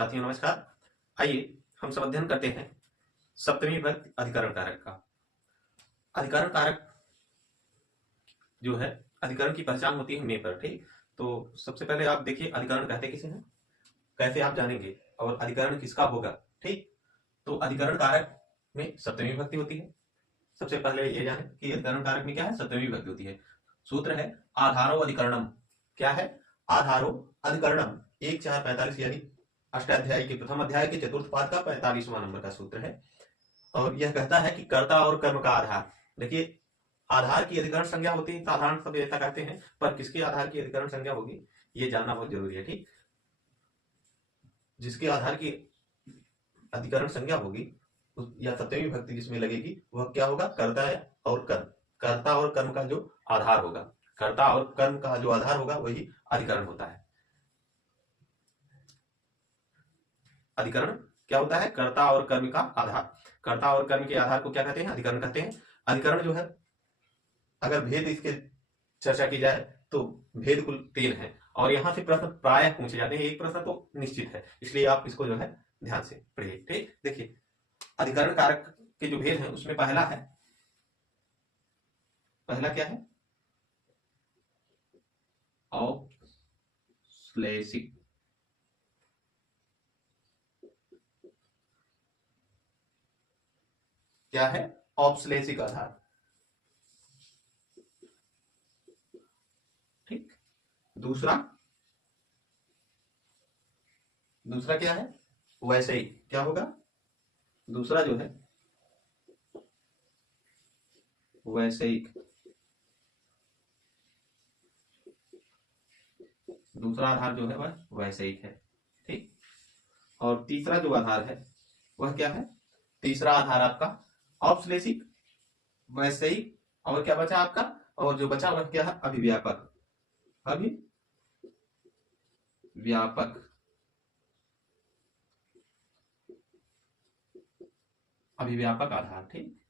साथियों नमस्कार। आइए हम सब अध्ययन करते हैं सप्तमी विभक्ति अधिकरण कारक का। अधिकरण कारक जो है, अधिकरण की पहचान होती है में पर। ठीक, तो सबसे पहले आप देखिए अधिकरण कहते किसे हैं, कैसे आप जानेंगे और अधिकरण किसका होगा। ठीक, तो अधिकरण कारक में सप्तमी विभक्ति होती है। सबसे पहले ये जाने कि अधिकरण कारक में क्या है, सप्तमी विभक्ति होती है। सूत्र है आधारो अधिकरणम। क्या है? आधारो अधिकरणम। 1 4 45 यानी अष्टाध्यायी के प्रथम अध्याय के चतुर्थ पाद का 45वां नंबर का सूत्र है। और यह कहता है कि कर्ता और कर्म का आधार। देखिए, आधार की अधिकरण संज्ञा होती है, साधारण सब ऐसा कहते हैं, पर किसके आधार की अधिकरण संज्ञा होगी ये जानना बहुत जरूरी है। ठीक, जिसके आधार की अधिकरण संज्ञा होगी या सप्तमी विभक्ति जिसमें लगेगी वह क्या होगा, कर्ता और कर्म। कर्ता और कर्म का जो आधार होगा, कर्ता और कर्म का जो आधार होगा वही अधिकरण होता है। अधिकरण क्या होता है? कर्ता और कर्म का आधार। कर्ता और कर्म के आधार को क्या कहते हैं? अधिकरण कहते हैं। अधिकरण जो है, अगर भेद इसके चर्चा की जाए तो भेद कुल 3 है और यहां से प्रश्न प्रायः पूछे जाते हैं। एक प्रश्न तो निश्चित है, इसलिए आप इसको जो है ध्यान से पढ़िए। ठीक, देखिए अधिकरण कारक के जो भेद हैं उसमें पहला है, पहला क्या है? औश्लेषिक। क्या है? औश्लेषिक आधार। ठीक, दूसरा क्या है? वैषयिक। क्या होगा? दूसरा जो है वैषयिक। दूसरा आधार जो है वह वैषयिक है। ठीक, और तीसरा जो आधार है वह क्या है? तीसरा आधार आपका औश्लेषिक, वैषयिक और क्या बचा आपका? और जो बचा वह क्या है? अभिव्यापक। अभिव्यापक अभिव्यापक आधार। ठीक,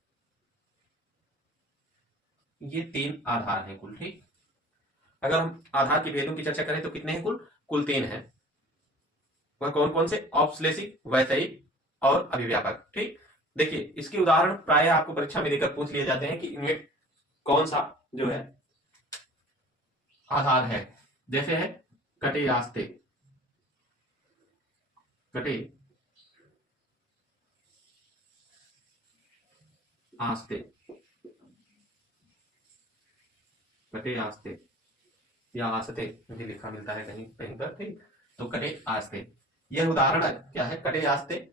ये 3 आधार हैं कुल। ठीक, अगर हम आधार के भेदों की चर्चा करें तो कितने हैं कुल? कुल 3 हैं। वह कौन कौन से? औश्लेषिक, वैषयिक और अभिव्यापक। ठीक, देखिए इसके उदाहरण प्राय आपको परीक्षा में देकर पूछ लिए जाते हैं कि इनमें कौन सा जो है आधार है। जैसे है कटे आस्ते। कटे आस्ते, कटे आस्ते या आस्ते भी लिखा मिलता है कहीं कहीं पर। ठीक, तो कटे आस्ते यह उदाहरण क्या है? कटे आस्ते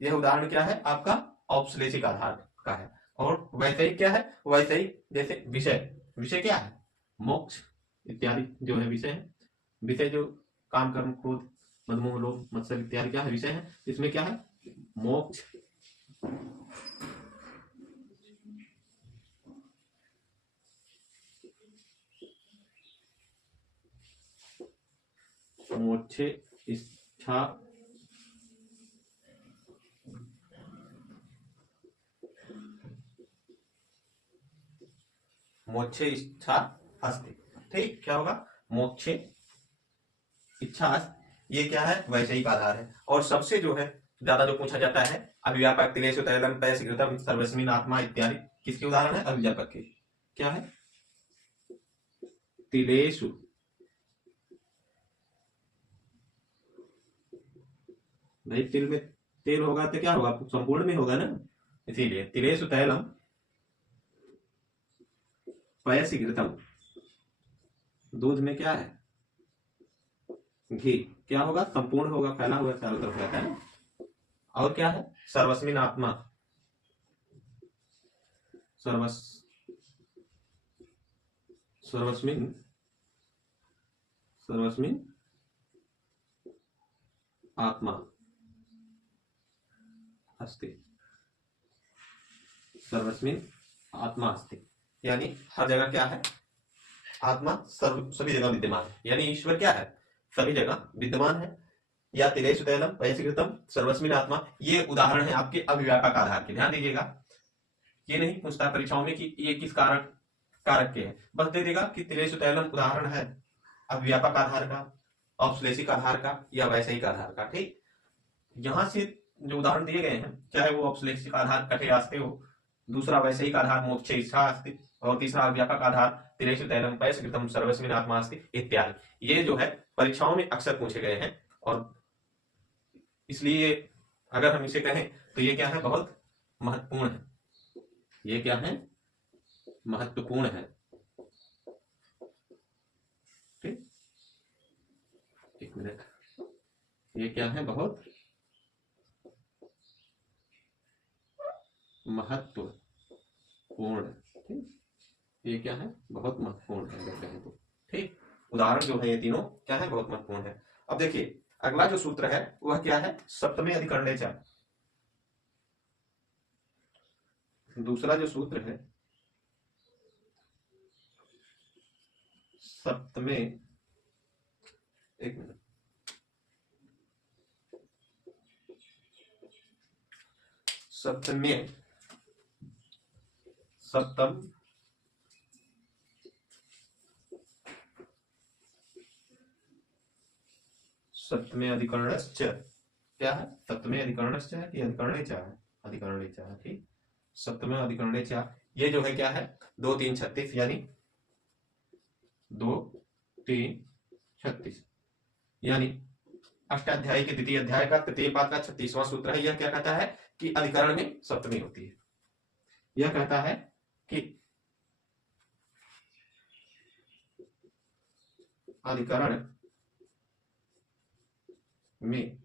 यह उदाहरण क्या है? आपका औश्लेषिक आधार का है। और वैषयिक क्या है? वैषयिक जैसे विषय। विषय क्या है? मोक्ष इत्यादि जो है विषय है। विषय जो काम कर्म क्रोध मदमोह लोभ मत्सर इत्यादि क्या है? विषय है। इसमें क्या है? मोक्ष। मोक्षे इच्छा मोक्षे इच्छा अस्ति। ठीक, क्या होगा? मोक्षे इच्छा अस्ति। ये क्या है? वैषयिक आधार है। और सबसे जो है ज्यादा जो पूछा जाता है अभिव्यापक। तिलेषु तैलम पयस्कृतम सर्वस्मिन् आत्मा इत्यादि किसके उदाहरण है? अभिव्यापक के। क्या है? तिलेषु। भाई तिल में तेल होगा तो क्या होगा? संपूर्ण में होगा ना, इसीलिए तिलेषु तैलम पयस्कृतम। दूध में क्या है? घी। क्या होगा? संपूर्ण होगा, फैला हुआ चारों तरफ रहता है। और क्या है? सर्वस्मिन् आत्मा। सर्वस्मिन् आत्मा अस्ति। सर्वस्मिन् आत्मा अस्ति यानी हर जगह क्या है? आत्मा सभी जगह विद्यमान है, यानी ईश्वर क्या है? सभी जगह विद्यमान है। या तिलेषु तैलम पयस्कृतम सर्वस्मिन् आत्मा, ये उदाहरण है आपके अभिव्यापक आधार के। ध्यान दीजिएगा, ये नहीं पूछता परीक्षाओं में कि ये किस कारक के हैं, बस दे देगा कि तिलेषु तैलम उदाहरण है अभिव्यापक आधार का, औश्लेषिक आधार का या वैषयिक आधार का। ठीक, यहां से जो उदाहरण दिए गए हैं, चाहे वो औपश्लेषिक आधार कठे आस्ते हो, दूसरा वैषयिक आधार मोक्षे इच्छा अस्ति, और तीसरा व्यापक आधार तिरेषु तैलम पैसकृतम सर्वस्मिन् आत्मास्ति इत्यादि। ये जो है परीक्षाओं में अक्सर पूछे गए हैं, और इसलिए अगर हम इसे कहें तो ये क्या है, बहुत महत्वपूर्ण है। ये क्या है, महत्वपूर्ण है। ठीक, एक मिनट, ये क्या है, बहुत महत्वपूर्ण। ठीक, ये क्या है, बहुत महत्वपूर्ण है अगर कहें तो। ठीक, उदाहरण जो है ये तीनों क्या है, बहुत महत्वपूर्ण है। अब देखिए अगला जो सूत्र है वह क्या है, सप्तमे अधिकरणे च। दूसरा जो सूत्र है सप्तमे, एक मिनट, सप्तमे, सप्तम सप्तमे अधिकरणश्च, क्या है, सप्तमे अधिकरणश्च है कि अधिकरणे च है, अधिकरणे च है। ठीक, सप्तमे अधिकरणे च, ये जो है क्या है, 2 3 36, यानी 2 3 36, यानी अष्टाध्यायी के द्वितीय अध्याय का तृतीय पाद का 36वां सूत्र है। यह क्या कहता है कि अधिकरण में सप्तमी होती है। यह कहता है कि अधिकरण में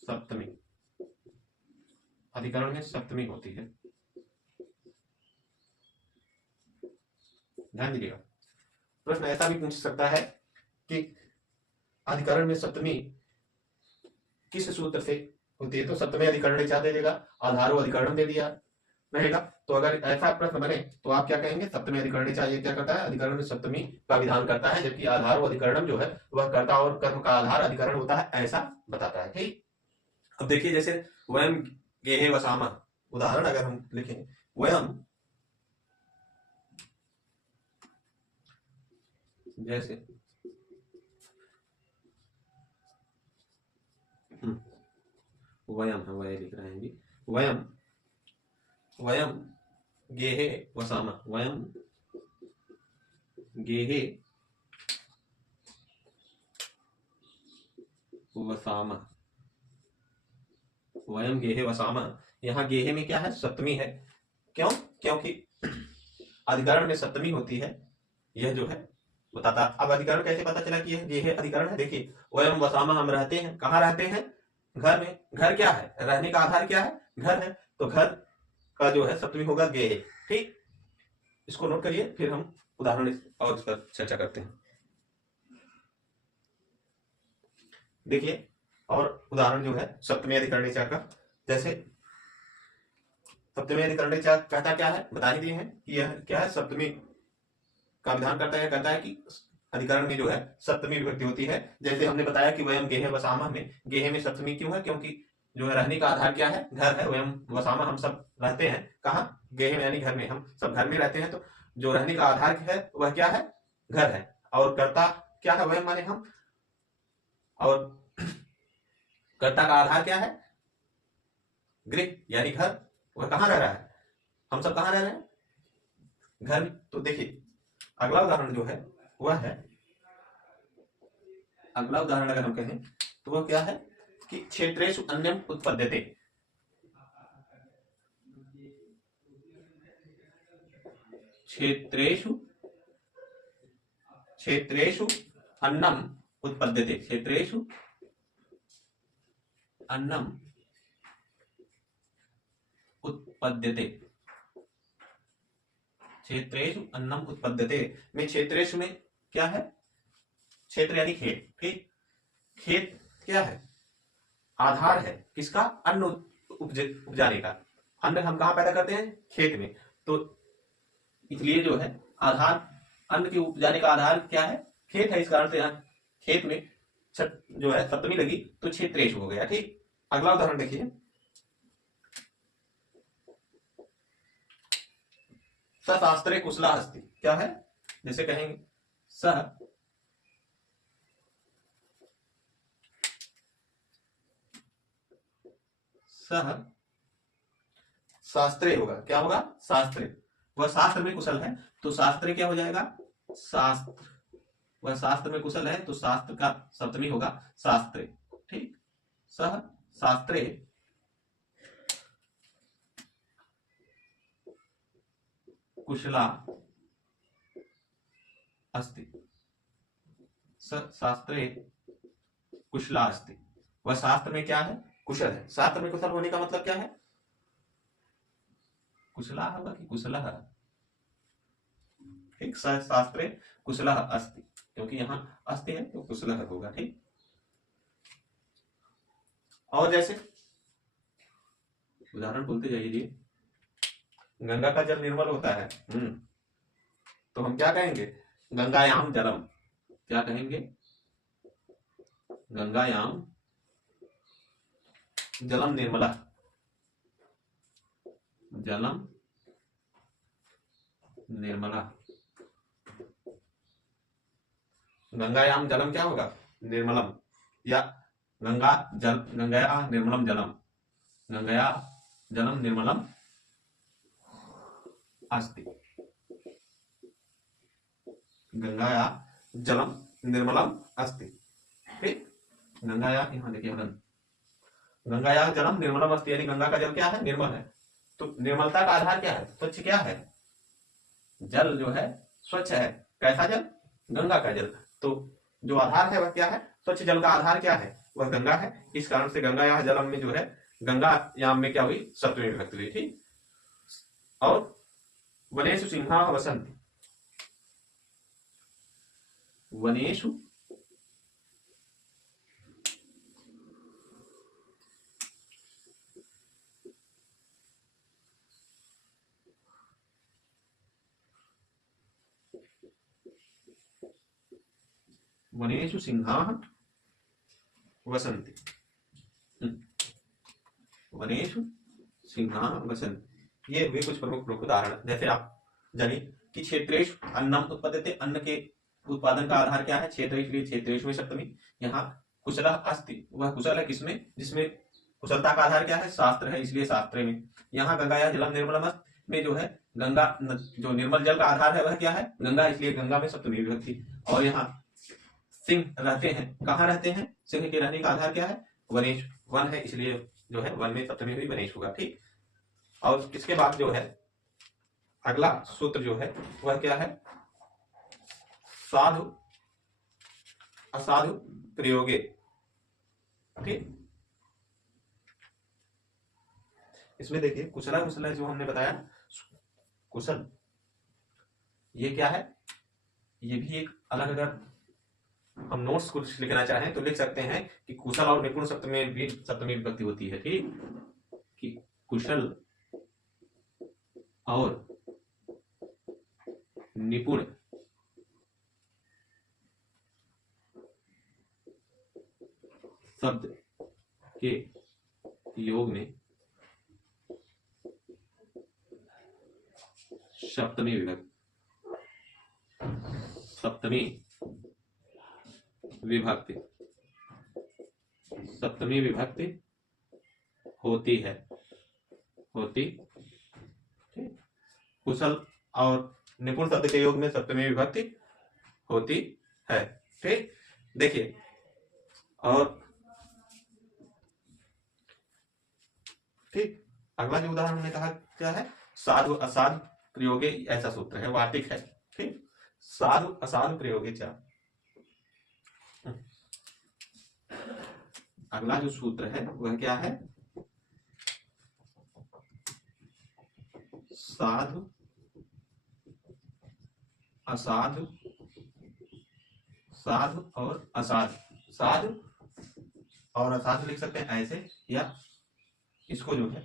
सप्तमी, अधिकरण में सप्तमी होती है। ध्यान दीजिएगा, प्रश्न ऐसा भी पूछ सकता है कि अधिकरण में सप्तमी किस सूत्र से होती है, तो सप्तमी अधिकरण चाह दे देगा, आधारो अधिकरण दे दिया रहेगा। तो अगर ऐसा प्रश्न बने तो आप क्या कहेंगे, सप्तमी अधिकरण चाहिए, क्या करता है, अधिकरण में सप्तमी का विधान करता है, जबकि आधारो अधिकरण जो है वह कर्ता और कर्म का आधार अधिकरण होता है, ऐसा बताता है। ठीक, अब देखिए जैसे वयम गेहे वसामा, उदाहरण अगर हम लिखें, वयम, जैसे वयम है, वय लिख रहे हैं जी, वयम, वयम गेहे वसामा, वयम गेहे वसामा, वयम गेहे वसामा। यहाँ गेहे में क्या है, सप्तमी है। क्यों, क्योंकि अधिकरण में सप्तमी होती है, यह जो है बताता। अब अधिकरण कैसे पता चला कि यह गेहे अधिकरण है, देखिए वयम वसामा, हम रहते हैं, कहाँ रहते हैं, घर में। घर क्या है, रहने का आधार क्या है, घर है, तो घर का जो है सप्तमी होगा गेहे। ठीक, इसको नोट करिए, फिर हम उदाहरण और इस पर चर्चा करते हैं। देखिए और उदाहरण जो है सप्तमी अधिकरण का, जैसे सप्तमी अधिकरण कहता क्या है, बता ही दिए हैं कि यह क्या है, सप्तमी का विधान करता है, कहता है कि अधिकरण में जो है सप्तमी विभक्ति होती है। जैसे हमने बताया कि वयम गेहे वसामा में, गेहे में सप्तमी क्यों है, क्योंकि जो है रहने का आधार क्या है, घर है। वयम वसामा, हम सब रहते हैं कहाँ, गेहे में, यानी घर में, हम सब घर में रहते हैं। तो जो रहने का आधार है वह क्या है, घर है, और कर्ता क्या है, वयम माने हम, और कर्ता का आधार क्या है, गृह यानी घर, वह कहाँ रह रहा है, हम सब कहाँ रह रहे हैं, घर में। तो देखिए अगला उदाहरण जो है वह है, अगला उदाहरण अगर हम कहें तो वह क्या है कि क्षेत्रेषु अन्यम उत्पद्यते, क्षेत्रेषु, क्षेत्रेषु अन्नम उत्पद्यते, क्षेत्रेषु अन्नम उत्पद्यते, क्षेत्रेषु अन्नम उत्पद्यते में, क्षेत्रेषु में क्या है, क्षेत्र यानी खेत। ठीक, खेत क्या है, आधार है किसका, अन्न उपजाने का। अन्न हम कहाँ पैदा करते हैं, खेत में। तो इसलिए जो है आधार, अन्न के उपजाने का आधार क्या है, खेत है। इस कारण से यहाँ खेत में जो है सप्तमी लगी तो क्षेत्रेषु हो गया। ठीक, अगला उदाहरण देखिए, सशास्त्रे कुशला अस्ति, क्या है, जैसे कहेंगे स सह शास्त्रे होगा। क्या होगा? शास्त्रे। वह शास्त्र में कुशल है तो शास्त्रे क्या हो जाएगा? शास्त्र। वह शास्त्र में कुशल है तो शास्त्र का सप्तमी होगा शास्त्रे। ठीक, सह शास्त्रे कुशला अस्ति। शास्त्रे कुशला अस्ति। वह शास्त्र में क्या है? कुशल है। शास्त्र में कुशल होने का मतलब क्या है? कुशला होगा कि कुशला? ठीक, शास्त्रे कुशला अस्ति, क्योंकि यहाँ अस्ति है तो कुशला होगा। ठीक, और जैसे उदाहरण बोलते जाइए। गंगा का जल निर्मल होता है, तो हम क्या कहेंगे? गंगायाम जलम। क्या कहेंगे? गंगायाम जलम निर्मला। जलम निर्मला। गंगायाम जलम क्या होगा? निर्मलम। या गंगया निर्मलम जलम। गंगया जलम निर्मलम अस्ति। गंगाया जलम निर्मलम अस्ति। ठीक, गंगाया, यहां देखिए गंगाया जलम निर्मलम अस्ति, यानी गंगा का जल क्या है? निर्मल है। तो निर्मलता का आधार क्या है? स्वच्छ क्या है? जल जो है स्वच्छ है। कैसा जल? गंगा का जल। तो जो आधार है वह क्या है? स्वच्छ जल का आधार क्या है? वह गंगा है। इस कारण से गंगा यहाँ जलम में जो है, गंगा याम में क्या हुई? सप्तमी विभक्ति हुई। ठीक, और वनेषु सिंहा वसंति। वनेषु वनेषु सिंहाः वसन्ति। वनेषु सिंहाः वसन्ति। ये हुए कुछ प्रमुख उदाहरण। जैसे आप जानिए कि क्षेत्रेषु अन्नम उत्पद्यते। अन्न के उत्पादन का आधार क्या है? क्षेत्र, इसलिए क्षेत्रेषु में सप्तमी। यहाँ कुशला अस्ति, वह कुशल है किसमें? जिसमें कुशलता का आधार क्या है? शास्त्र है, इसलिए शास्त्रे में। यहाँ गंगाया जलम निर्मलम में जो है गंगा, जो निर्मल जल का आधार है वह क्या है? गंगा, इसलिए गंगा में सप्तमी विभक्ति। और यहाँ सिंह रहते हैं, कहाँ रहते हैं? सिंह के रहने का आधार क्या है? वनेश। वन है, इसलिए जो है वन में सप्तमी हुई, वनेश होगा। ठीक, और इसके बाद जो है अगला सूत्र जो है वह क्या है? साधु असाधु प्रयोगे। ठीक, इसमें देखिए कुशला कुशला जो हमने बताया, कुशल, ये क्या है? ये भी एक अलग, अगर हम नोट्स कुछ लिखना चाहें तो लिख सकते हैं कि कुशल और निपुण शब्द में भी सप्तमी विभक्ति होती है। ठीक, कि कुशल और निपुण शब्द के योग में सप्तमी विभक्ति सप्तमी विभक्ति होती है। ठीक, कुशल और निपुण शब्द के योग में सप्तमी विभक्ति होती है। ठीक, देखिए, और ठीक, अगला जो उदाहरण हमने कहा क्या है? साधु असाधु प्रयोगे, ऐसा सूत्र है, वार्तिक है। ठीक, साधु असाधु प्रयोगे क्या? अगला जो सूत्र है वह क्या है? साधु असाधु, साधु और असाधु। साधु और असाधु लिख सकते हैं ऐसे, या इसको जो है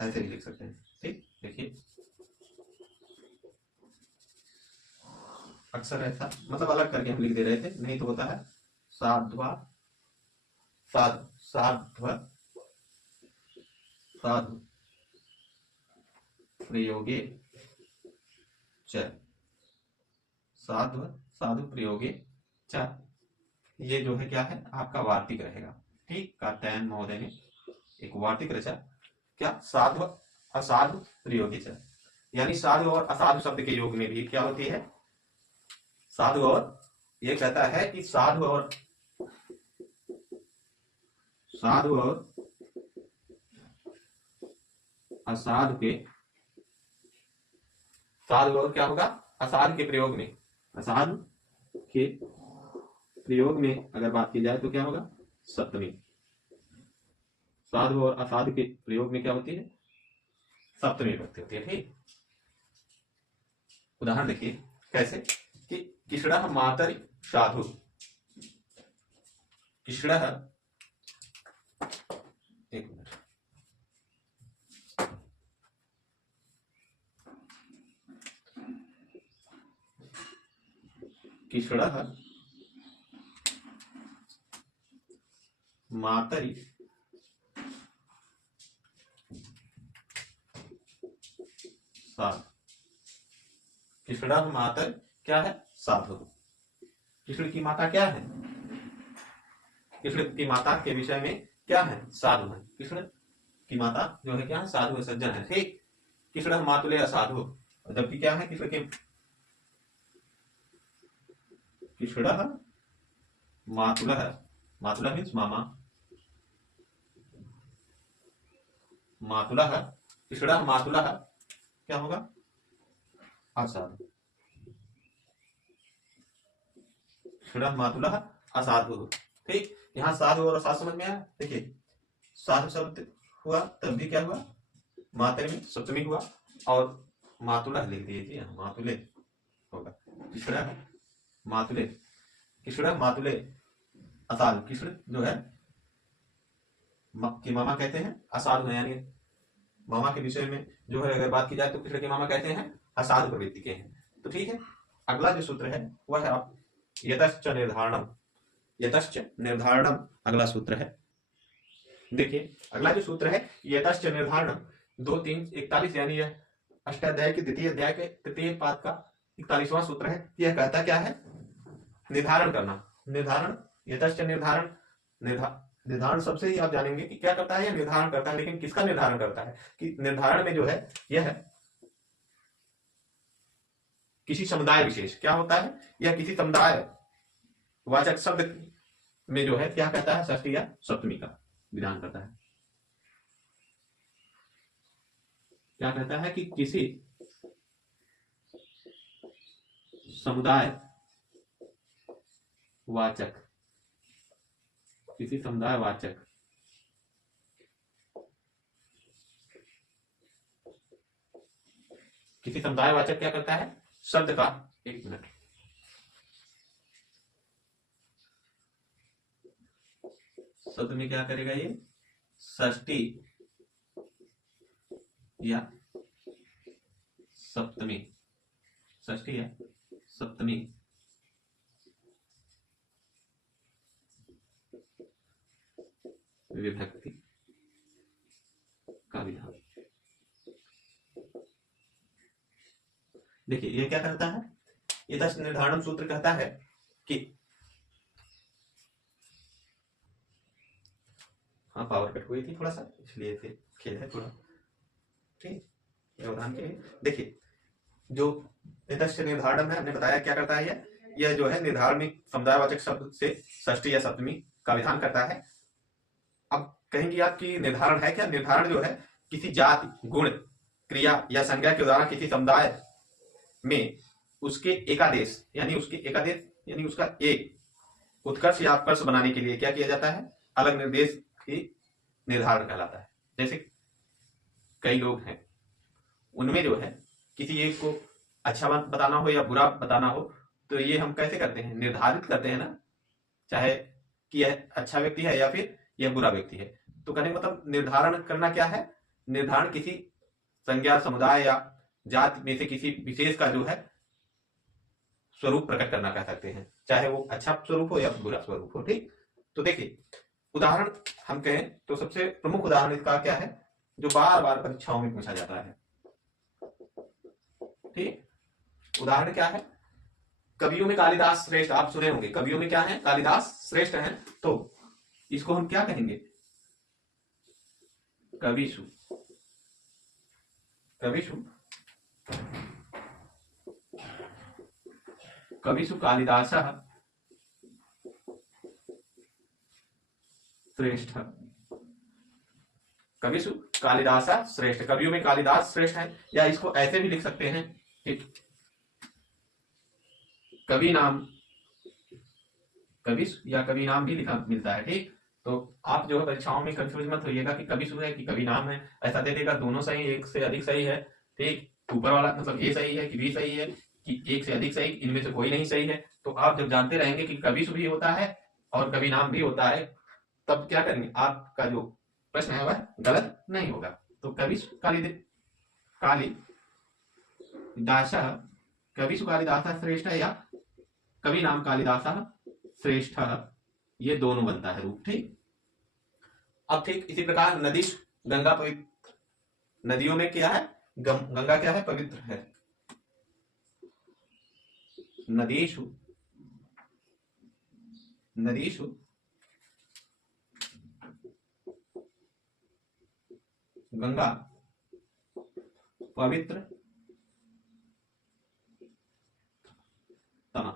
ऐसे भी लिख सकते हैं। ठीक, देखिए अक्सर ऐसा मतलब अलग करके हम लिख दे रहे थे, नहीं तो होता है साध्वा साधु, साध्व साधु प्रयोगे च, साध्व साधु प्रयोगे च। ये जो है क्या है? आपका वार्तिक रहेगा। ठीक, कात्यायन महोदय ने एक वार्तिक रचा, क्या साधु असाधु प्रयोगी च, यानी साधु और असाधु शब्द के योग में भी क्या होती है, साधु और, ये कहता है कि साधु और असाधु के, साधु और क्या होगा, असाधु के प्रयोग में, असाधु के प्रयोग में अगर बात की जाए तो क्या होगा, सप्तमी। साधु और असाधु के प्रयोग में क्या होती है, सप्तमी विभक्ति होती है। ठीक, उदाहरण देखिए कैसे, कि किष्णः मातरि साधु, किष्णः, एक मिनट, किष्णः मातरि साधु, कृष्ण माता क्या है, साधु। कृष्ण की माता क्या है, कृष्ण की माता के विषय में क्या है, साधु है। कृष्ण की माता जो है क्या है, साधु है, सज्जन है। ठीक, कृष्ण मातुले असाधु, जबकि क्या है, कृष्ण के, कृष्ण मातुल, मातुल मीन्स मामा, मातुल, कृष्ण मातुल क्या होगा, असाधु, कृष्ण मातुल असाधु। ठीक, यहाँ साधु और असाधु समझ में आया। देखिए साधु शब्द हुआ तब भी क्या हुआ, मातृ में सप्तमी हुआ, और मातुला लिख दिए, मातुले होगा, कृष्ण मातुले, कृष्ण मातुले असाधु। कृष्ण जो है कि मामा कहते हैं, असाधु है, यानी मामा के विषय में जो है अगर बात की जाए तो कृष्ण के मामा कहते हैं असाधु प्रवृत्ति के हैं। तो ठीक है, अगला जो सूत्र है वह है आप यतश्च निर्धारणम, यतश्च निर्धारणम अगला सूत्र है। देखिए अगला जो सूत्र है यतश्च निर्धारणम, 2, 3, 41 यानी यह अष्टाध्याय के द्वितीय अध्याय के तृतीय पाद का 41वां सूत्र है। यह कहता क्या है, निर्धारण करना, निर्धारण, यतश्च निर्धारण, निर्धारण सबसे ही आप जानेंगे कि क्या करता है, यह निर्धारण करता है, लेकिन किसका निर्धारण करता है, कि निर्धारण में जो है यह है किसी समुदाय विशेष, क्या होता है, यह किसी समुदाय वाचक शब्द में जो है क्या कहता है, षष्ठी या सप्तमी का विधान करता है। क्या कहता है कि किसी समुदाय वाचक, किसी समुदाय वाचक किसी समुदाय वाचक क्या करता है, शब्द का, एक मिनट, शब्द में क्या करेगा, ये षष्ठी या सप्तमी, षष्ठी या सप्तमी विभक्ति का विधान। देखिए ये क्या कहता है, यतश्च निर्धारणम सूत्र कहता है कि, हाँ पावर कट हुई थी थोड़ा सा, इसलिए फिर खेल है थोड़ा, ठीक, व्यवधान के लिए। देखिए जो यतश्च निर्धारणम है, हमने बताया क्या करता है, यह जो है निर्धारण में समुदायवाचक शब्द से षष्ठी या सप्तमी का विधान करता है। अब कहेंगे आप कि निर्धारण है क्या, निर्धारण जो है किसी जाति, गुण, क्रिया या संज्ञा के द्वारा किसी समुदाय में उसके एकादेश, यानी उसके एकादेश यानी उसका एक उत्कर्ष या अपकर्ष बनाने के लिए क्या किया जाता है, अलग निर्देश की निर्धारण कहलाता है। जैसे कई लोग हैं, उनमें जो है किसी एक को अच्छा बताना हो या बुरा बताना हो, तो ये हम कैसे करते हैं, निर्धारित करते हैं ना, चाहे कि यह अच्छा व्यक्ति है या फिर यह बुरा व्यक्ति है। तो कहने मतलब निर्धारण करना क्या है, निर्धारण किसी संज्ञा, समुदाय या जाति में से किसी विशेष का जो है स्वरूप प्रकट करना कह सकते हैं, चाहे वो अच्छा स्वरूप हो या बुरा स्वरूप हो। ठीक, तो देखिए उदाहरण हम कहें तो सबसे प्रमुख उदाहरण इसका क्या है, जो बार बार परीक्षाओं में पूछा जाता है। ठीक, उदाहरण क्या है, कवियों में कालिदास श्रेष्ठ, आप सुने होंगे कवियों में क्या है, कालिदास श्रेष्ठ हैं, तो इसको हम क्या कहेंगे, कविषु, कविषु, कविषु कालिदासः श्रेष्ठ, कविषु कालिदासः श्रेष्ठ, कवियों में कालिदास श्रेष्ठ है। या इसको ऐसे भी लिख सकते हैं, ठीक, कवि नाम, कवि या कवि नाम भी लिखा मिलता है, ठीक। तो आप जो है परीक्षाओं में कंफ्यूज मत होइएगा कि कवि है कि कवि नाम है, ऐसा दे देगा दोनों सही, एक से अधिक सही है, ठीक, ऊपर वाला मतलब ए सही है कि बी सही है कि एक से अधिक सही, इनमें से कोई नहीं सही है। तो आप जब जानते रहेंगे कि कवि भी होता है और कवि नाम भी होता है, तब क्या करेंगे, आपका जो प्रश्न है वह गलत नहीं होगा। तो कविषु कालिदासः, कविषु कालिदासः श्रेष्ठ है या कवि नाम कालिदासः श्रेष्ठ, ये दोनों बनता है रूप, ठीक। अब ठीक इसी प्रकार नदीश, गंगा पवित्र, नदियों में क्या है, गंगा क्या है, पवित्र है। नदीषु, नदीषु गंगा पवित्र तमा,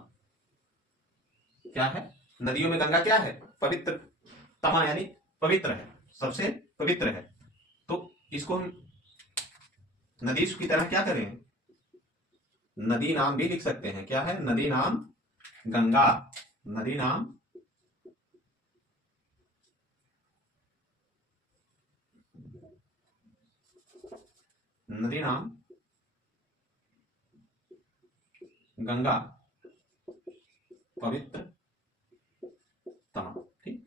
क्या है, नदियों में गंगा क्या है, पवित्र तमा, यानी पवित्र है, सबसे पवित्र है। तो इसको हम नदीश की तरह क्या करें, नदी नाम भी लिख सकते हैं, क्या है, नदी नाम गंगा, नदी नाम गंगा पवित्र तमा, ठीक।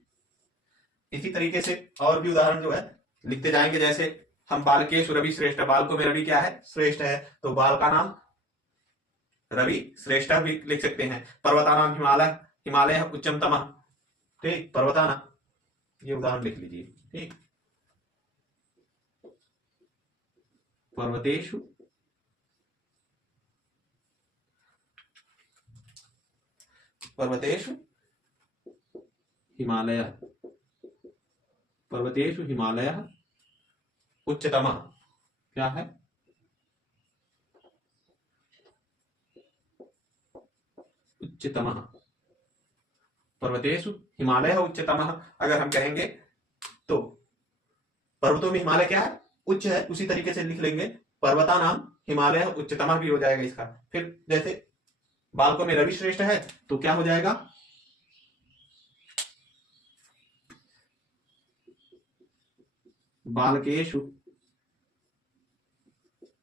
इसी तरीके से और भी उदाहरण जो है लिखते जाएंगे, जैसे हम बालकेशु रवि श्रेष्ठ, बालकों में रवि क्या है, श्रेष्ठ है, तो बाल का नाम रवि श्रेष्ठ भी लिख सकते हैं। पर्वता नाम हिमालय, हिमालय उच्चतम, ठीक, पर्वताना, ये उदाहरण लिख लीजिए, ठीक। पर्वतेषु, पर्वतेषु हिमालय, पर्वतेषु हिमालय उच्चतम, क्या है, उच्चतम, पर्वतेषु हिमालय उच्चतम। अगर हम कहेंगे तो पर्वतों में हिमालय क्या है, उच्च है, उसी तरीके से लिख लेंगे पर्वता नाम हिमालय उच्चतम भी हो जाएगा इसका। फिर जैसे बालकों में रवि श्रेष्ठ है तो क्या हो जाएगा, बालकेशु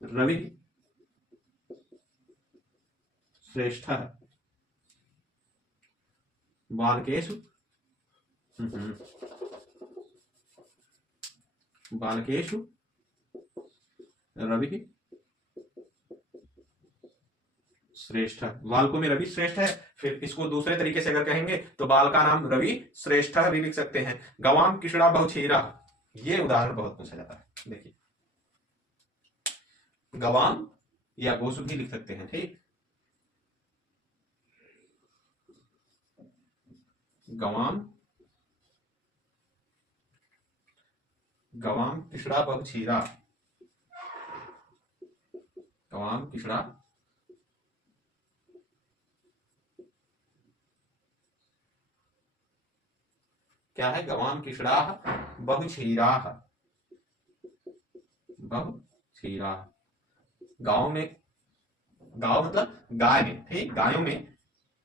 रवि श्रेष्ठ, बालकेशु बालकेशु रवि श्रेष्ठ, बालकों में रवि श्रेष्ठ है। फिर इसको दूसरे तरीके से अगर कहेंगे तो बाल का नाम रवि श्रेष्ठ भी लिख सकते हैं। गवाम किशड़ा बहुछीरा, ये उदाहरण बहुत पूछा जाता है, देखिए गवाम या गोसु भी लिख सकते हैं, ठीक। गवाम, गवाम किशड़ा बहुछीरा, गवाम किशड़ा क्या है, गवाम किशड़ा बहुछीरा, बहुछीरा। गांव में, गांव मतलब गाय में, ठीक, गायों में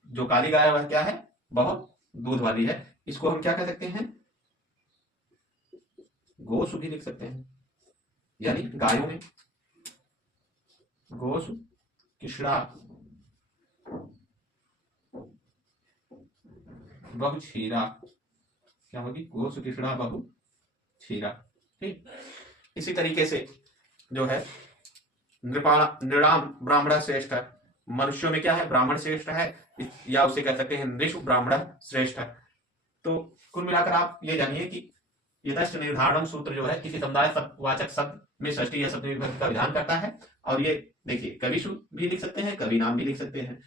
जो काली गाय है वह क्या है, बहुत दूध वाली है। इसको हम क्या कह सकते हैं, गोसु भी लिख सकते हैं, यानी गायों में गोसु किशड़ा बहुछीरा, क्या होगी, गोसु किशड़ा बहुछीरा, ठीक। इसी तरीके से जो है नृणाम ब्राह्मण श्रेष्ठ, मनुष्यों में क्या है, ब्राह्मण श्रेष्ठ है, या उसे कह सकते हैं नृषु ब्राह्मण श्रेष्ठ। तो कुल मिलाकर आप ये जानिए कि यथाश्च निर्धारण सूत्र जो है किसी समुदाय वाचक शब्द में षष्ठी या सप्तमी विभक्ति का विधान करता है। और ये देखिए कविषु भी लिख सकते हैं, कवि नाम भी लिख सकते हैं,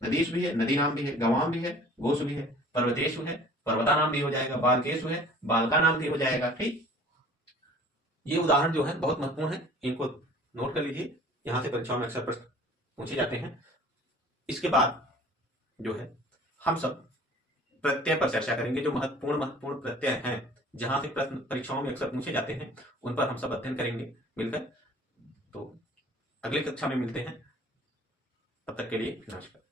नदीश भी है, नदी नाम भी है, गवाम भी है, गोसु भी है, पर्वतेशु है, पर्वता नाम भी हो जाएगा, बालकेशु है, बालका नाम भी हो जाएगा। ठीक, ये उदाहरण जो है बहुत महत्वपूर्ण है, इनको नोट कर लीजिए, यहां से परीक्षाओं में अक्सर प्रश्न पूछे जाते हैं। इसके बाद जो है हम सब प्रत्यय पर चर्चा करेंगे, जो महत्वपूर्ण प्रत्यय हैं, जहां से प्रश्न परीक्षाओं में अक्सर पूछे जाते हैं, उन पर हम सब अध्ययन करेंगे मिलकर। तो अगली कक्षा में मिलते हैं, तब तक के लिए नमस्कार।